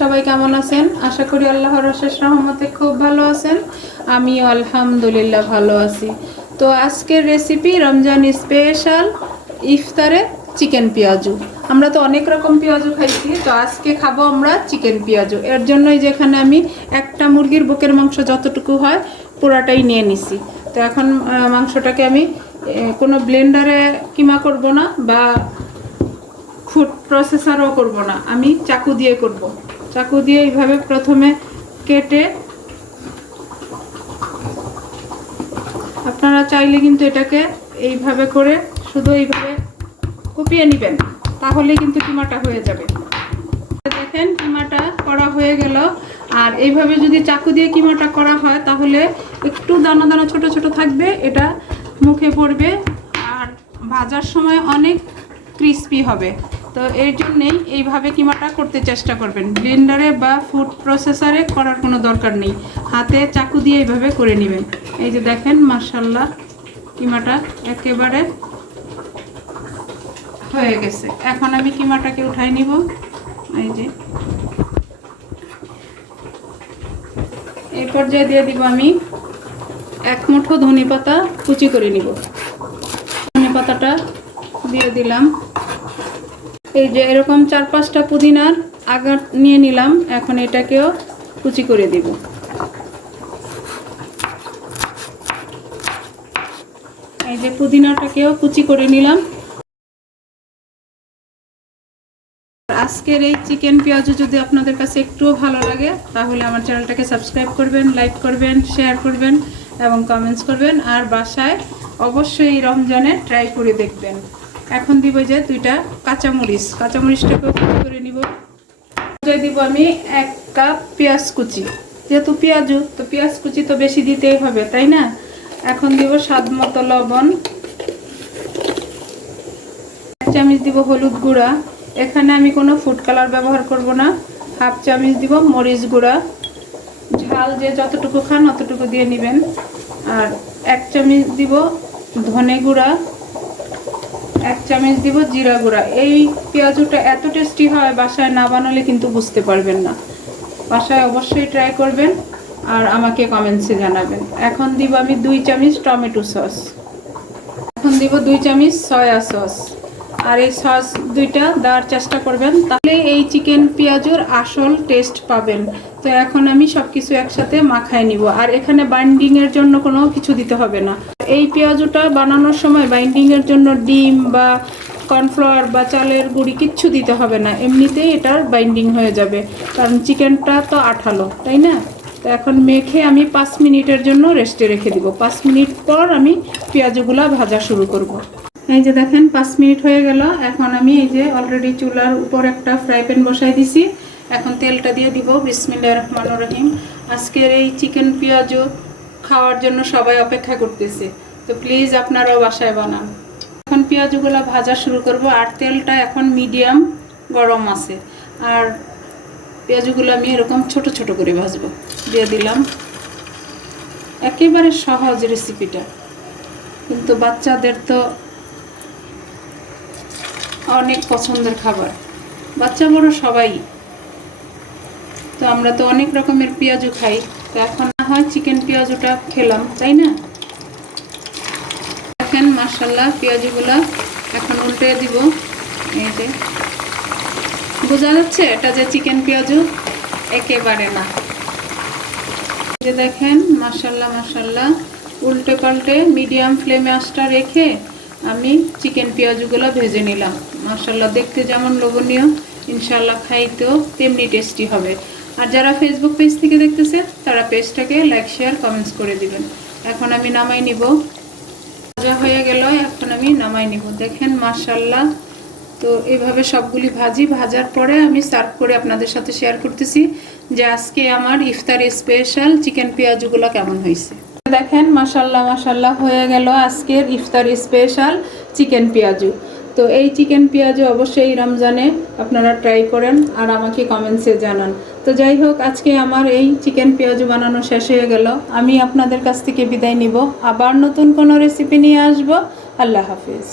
সবাই কেমন আছেন? আশা করি আল্লাহর অশেষ রহমতে খুব ভালো আছেন। আমিও আলহামদুলিল্লাহ ভালো আছি। তো আজকের রেসিপি রমজান স্পেশাল ইফতারে চিকেন পেঁয়াজু। আমরা তো অনেক রকম পেঁয়াজু খাইছি, তো আজকে খাবো আমরা চিকেন পেঁয়াজু। এর জন্যই যেখানে আমি একটা মুরগির বুকের মাংস যতটুকু হয় পুরাটাই নিয়ে নিছি। তো এখন মাংসটাকে আমি কোনো ব্লেন্ডারে কিমা করব না বা ফুড প্রসেসরও করব না, আমি চাকু দিয়ে করব। চাকু দিয়ে এইভাবে প্রথমে কেটে, আপনারা চাইলে কিন্তু এটাকে এইভাবে করে শুধু এইভাবে কুপিয়ে নেবেন, তাহলেই কিন্তু কিমাটা হয়ে যাবে। দেখেন কিমাটা করা হয়ে গেল। আর এইভাবে যদি চাকু দিয়ে কিমাটা করা হয় তাহলে একটু দানা দানা ছোট ছোট থাকবে, এটা মুখে পড়বে আর ভাজার সময় অনেক ক্রিস্পি হবে। তো এর জন্যেই এইভাবে কিমাটা করতে চেষ্টা করবেন। ব্লেন্ডারে বা ফুড প্রসেসরে করার কোনো দরকার নেই, হাতে চাকু দিয়ে এইভাবে করে নেবেন। এই যে দেখেন মাশাআল্লাহ কিমাটা একেবারে হয়ে গেছে। এখন আমি কিমাটাকে উঠাই নিব। এই যে এই পর্যায়ে দিয়ে দিব আমি এক মুঠো ধনে পাতা কুচি করে নিব। ধনে পাতাটা দিয়ে দিলাম। এই যে এরকম 4-5টা পুদিনার আগার নিয়ে নিলাম, এখন এটাকেও কুচি করে দিব। এই যে পুদিনাটাকেও কুচি করে নিলাম। আজকের এই চিকেন পেঁয়াজু যদি আপনাদের কাছে একটুও ভালো লাগে তাহলে আমার চ্যানেলটাকে সাবস্ক্রাইব করবেন, লাইক করবেন, শেয়ার করবেন এবং কমেন্টস করবেন। আর বাসায় অবশ্যই রমজানে ট্রাই করে দেখবেন। এখন দিব যে 2টা কাঁচামরিচ, কাঁচামরিচটাকেও কুচি করে নিব। দিব আমি 1 কাপ পেঁয়াজ কুচি, যেহেতু পেঁয়াজু তো পেঁয়াজ কুচি তো বেশি দিতেই হবে, তাই না? এখন দিব স্বাদ মতো লবণ, 1 চামচ দিব হলুদ গুঁড়া। এখানে আমি কোনো ফুড কালার ব্যবহার করব না। 1/2 চামচ দিব মরিচ গুঁড়া, ঝাল যে যতটুকু খান অতটুকু দিয়ে নেবেন। আর 1 চামচ দিব ধনে গুঁড়া, 1 চামচ দিব জিরা গুঁড়া। এই পেঁয়াজুটা এত টেস্টি হয়, বাসায় না বানালে কিন্তু বুঝতে পারবেন না। বাসায় অবশ্যই ট্রাই করবেন আর আমাকে কমেন্টসে জানাবেন। এখন দিব আমি 2 চামচ টমেটো সস, এখন দিব 2 চামচ সয়া সস। আর এই সস 2টা দেওয়ার চেষ্টা করবেন, তাহলে এই চিকেন পেঁয়াজুর আসল টেস্ট পাবেন। তো এখন আমি সব কিছু একসাথে মাখায় নিব। আর এখানে বাইন্ডিংয়ের জন্য কোনো কিছু দিতে হবে না। এই পেঁয়াজুটা বানানোর সময় বাইন্ডিংয়ের জন্য ডিম বা কর্নফ্লাওয়ার বা চালের গুঁড়ি কিচ্ছু দিতে হবে না, এমনিতেই এটার বাইন্ডিং হয়ে যাবে, কারণ চিকেনটা তো আঠালো, তাই না? তো এখন মেখে আমি 5 মিনিটের জন্য রেস্টে রেখে দিব। 5 মিনিট পর আমি পেঁয়াজগুলা ভাজা শুরু করব। এই যে দেখেন 5 মিনিট হয়ে গেল। এখন আমি এই যে অলরেডি চুলার উপর একটা ফ্রাই প্যান বসাই দিছি। এখন তেলটা দিয়ে দিব। বিসমিল্লাহির রহমানির রহিম। আজকের এই চিকেন পেঁয়াজু খাওয়ার জন্য সবাই অপেক্ষা করতেছে, তো প্লিজ আপনারাও বাসায় বানান। এখন পেঁয়াজগুলো ভাজা শুরু করব। আর তেলটা এখন মিডিয়াম গরম আছে। আর পেঁয়াজগুলো আমি এরকম ছোট ছোট করে ভাজবো। দিয়ে দিলাম। একেবারে সহজ রেসিপিটা, কিন্তু বাচ্চাদের তো অনেক পছন্দের খাবার, বাচ্চা বড় সবাই। তো আমরা তো অনেক রকমের পেঁয়াজু খাই, তো এখন না হয় চিকেন পেঁয়াজুটা খেলাম, তাই না? দেখেন মাশাআল্লাহ পেঁয়াজুগুলা এখন উল্টে দিব। এই যে বোঝা যাচ্ছে এটা যে চিকেন পেঁয়াজু একেবারে না। এই যে দেখেন মাশাআল্লাহ মাশাআল্লাহ উল্টে পাল্টে মিডিয়াম ফ্লেমে আঁচটা রেখে আমি চিকেন পেঁয়াজুগুলো ভেজে নিলাম। মাশাআল্লাহ দেখতে যেমন লোভনীয়, ইনশাআল্লাহ খাইতেও তেমনি টেস্টি হবে। আর যারা ফেসবুক পেজ থেকে দেখতেছে তারা পেজটাকে লাইক শেয়ার কমেন্টস করে দিবেন। এখন আমি নামাই নিব। ভাজা হয়ে গেল, এখন আমি নামাই নিব। দেখেন মাশাআল্লাহ। তো এইভাবে সবগুলি ভাজার পরে আমি সার্ভ করে আপনাদের সাথে শেয়ার করতেছি যে আজকে আমার ইফতার স্পেশাল চিকেন পেঁয়াজুগুলো কেমন হয়েছে। দেখেন মাশাআল্লাহ মাশাআল্লাহ হয়ে গেল আজকের ইফতার স্পেশাল চিকেন পেঁয়াজু। তো এই চিকেন পেঁয়াজু অবশ্যই রমজানে আপনারা ট্রাই করেন আর আমাকে কমেন্টসে জানান। তো যাই হোক, আজকে আমার এই চিকেন পেঁয়াজু বানানো শেষ হয়ে গেল। আমি আপনাদের কাছ থেকে বিদায় নিব, আবার নতুন কোনো রেসিপি নিয়ে আসবো। আল্লাহ হাফিজ।